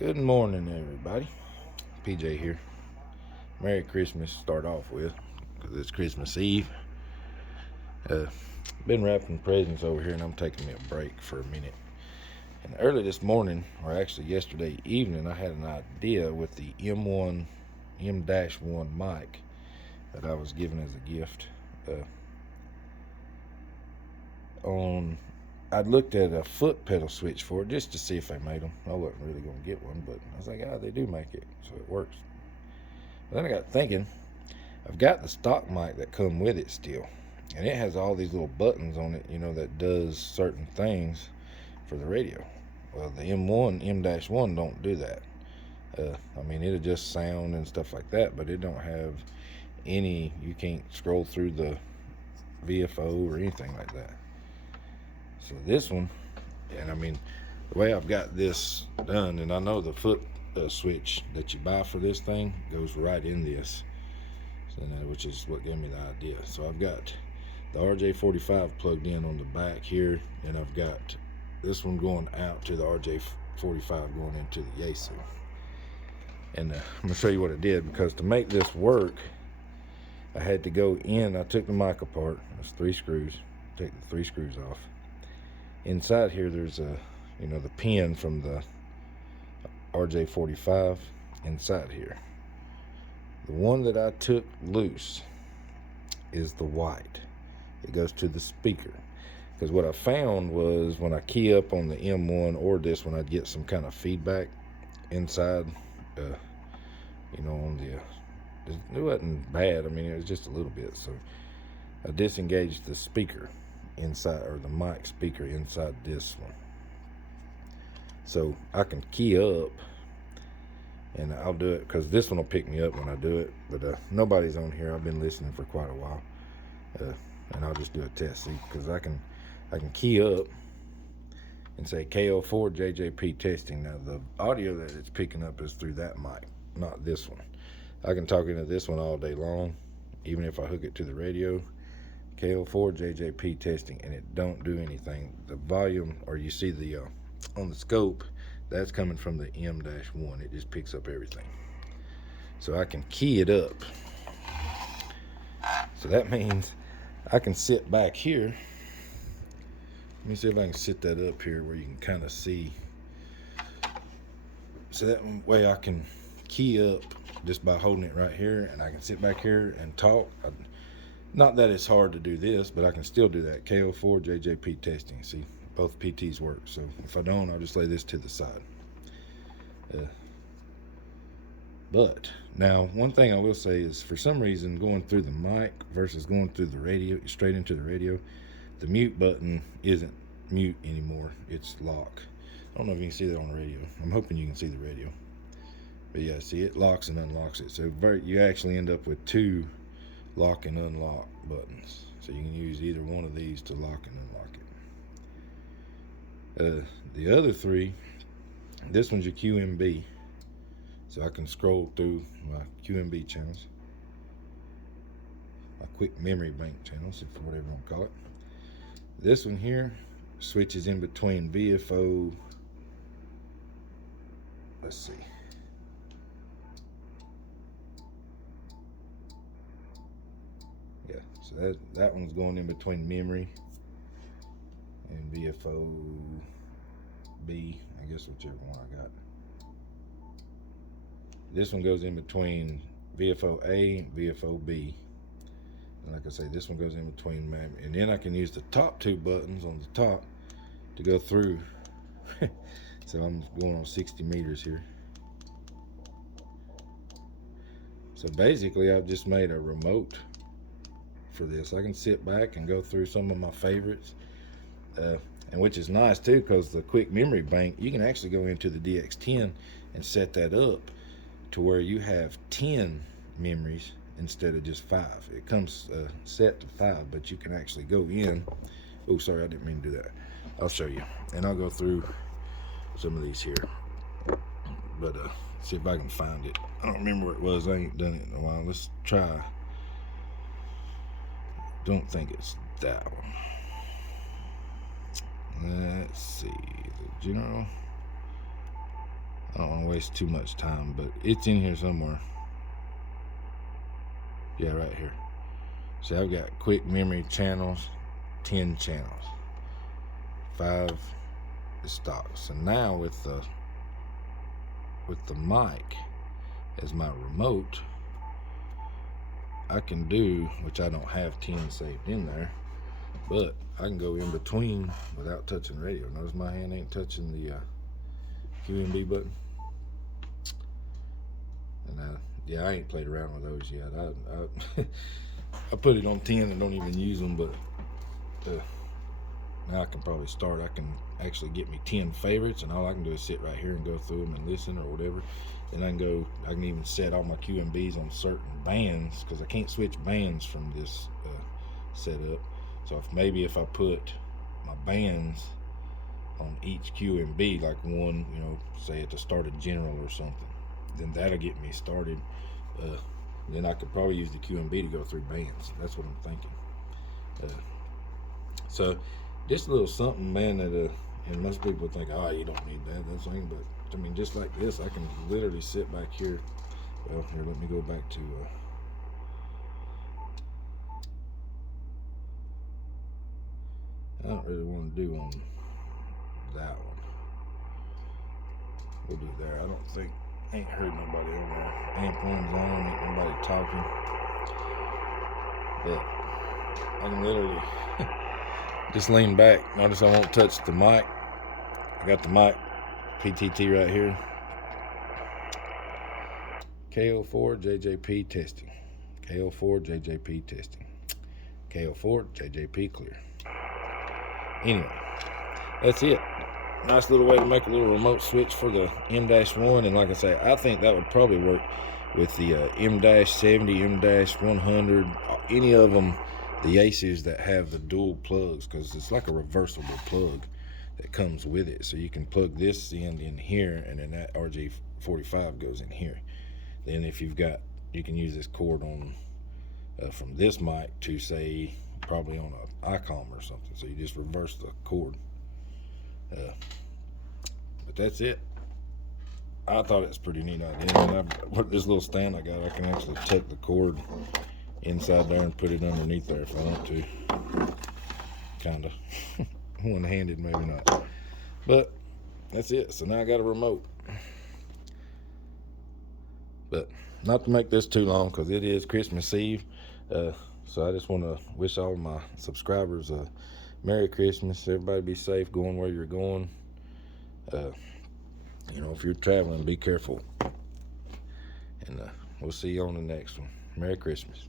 Good morning, everybody. PJ here. Merry Christmas to start off with, because it's Christmas Eve. Uh, been wrapping presents over here, and I'm taking me a break for a minute. And early this morning, or actually yesterday evening, I had an idea with the M1, M-1 mic that I was given as a gift. I'd looked at a foot pedal switch for it just to see if they made them. I wasn't really going to get one, but I was like, they do make it, so it works. But then I got thinking, I've got the stock mic that come with it still, and it has all these little buttons on it, that does certain things for the radio. Well, the M1 don't do that. It'll just sound and stuff like that, but it don't have any. You can't scroll through the Vfo or anything like that. So this one, and the way I've got this done, and I know the foot switch that you buy for this thing goes right in this. Which is what gave me the idea. So I've got the RJ45 plugged in on the back here, and I've got this one going out to the RJ45 going into the Yaesu. And I'm going to show you what I did, because to make this work, I had to go in. I took the mic apart. There's 3 screws. Take the 3 screws off. Inside here, there's the pin from the RJ45 inside here. The one that I took loose is the white. It goes to the speaker. Because what I found was when I key up on the M1 or this one, I'd get some kind of feedback inside. On it wasn't bad. It was just a little bit. So I disengaged the speaker inside, or the mic speaker inside this one. So I can key up. And I'll do it because this one will pick me up when I do it. But nobody's on here. I've been listening for quite a while. And I'll just do a test, see, because I can key up and say KO4 JJP testing. Now the audio that it's picking up is through that mic, not this one. I can talk into this one all day long, even if I hook it to the radio. KO4 JJP testing, and it don't do anything. The volume, or you see the on the scope, that's coming from the M-1. It just picks up everything. So I can key it up. So that means I can sit back here. Let me see if I can sit that up here where you can kind of see. So that way I can key up just by holding it right here, and I can sit back here and talk. Not that it's hard to do this, but I can still do that. KO4 JJP testing. See, both PTs work. So if I don't, I'll just lay this to the side. But now, one thing I will say is, for some reason, going through the mic versus going through the radio, straight into the radio, the mute button isn't mute anymore. It's lock. I don't know if you can see that on the radio. I'm hoping you can see the radio. But yeah, see, it locks and unlocks it. So you actually end up with 2 lock and unlock buttons. So you can use either one of these to lock and unlock it. The other 3, this one's your QMB. So I can scroll through my QMB channels, my quick memory bank channels, if whatever you want to call it. This one here switches in between Vfo. Let's see. Yeah, so that one's going in between memory and Vfo B, I guess, whichever one I got. This one goes in between Vfo A and Vfo B. And like I say, this one goes in between, and then I can use the top 2 buttons on the top to go through. So I'm going on 60 meters here. So basically, I've just made a remote for this. I can sit back and go through some of my favorites, and which is nice too, because the quick memory bank, you can actually go into the DX10 and set that up to where you have 10 memories instead of just 5. It comes set to 5, but you can actually go in. Oh, sorry, I didn't mean to do that. I'll show you, and I'll go through some of these here. But see if I can find it. I don't remember what it was. I ain't done it in a while. Let's try. Don't think it's that one. Let's see. The general. I don't want to waste too much time, but it's in here somewhere. Yeah, right here. See, I've got quick memory channels, 10 channels, 5 is stock. So now with the mic as my remote, I can do, which I don't have 10 saved in there, but I can go in between without touching radio. Notice my hand ain't touching the QMB button. And yeah, I ain't played around with those yet. I put it on 10 and don't even use them, but now I can probably start. I can actually get me 10 favorites, and all I can do is sit right here and go through them and listen or whatever. Then I can even set all my QMBs on certain bands, because I can't switch bands from this setup. So maybe if I put my bands on each QMB, like one, say at the start of general or something, then that'll get me started. Then I could probably use the QMB to go through bands. That's what I'm thinking. So just a little something, man, that and most people think, oh, you don't need that thing, but I mean, just like this, I can literally sit back here. Well, here, let me go back to I don't really want to do on that one. We'll do there. I don't think, ain't heard nobody on there. Amp one's on, ain't nobody talking. But I can literally just lean back. Notice I won't touch the mic. I got the mic PTT right here. KO4 JJP testing. KO4 JJP testing. KO4 JJP clear. Anyway, that's it. Nice little way to make a little remote switch for the M-1. And like I say, I think that would probably work with the M-70, M-100, any of them, the Yaesus that have the dual plugs, because it's like a reversible plug that comes with it. So you can plug this in here, and then that RJ45 goes in here. Then if you've got, you can use this cord on from this mic to, say, probably on a ICOM or something. So you just reverse the cord. But that's it. I thought it's a pretty neat idea. And this little stand I got, I can actually tuck the cord inside there and put it underneath there if I want to. Kinda. One-handed, maybe not. But that's it. So now I got a remote. But not to make this too long, because it is Christmas Eve. So I just want to wish all my subscribers a Merry Christmas. Everybody be safe going where you're going. If you're traveling, be careful. And we'll see you on the next one. Merry Christmas.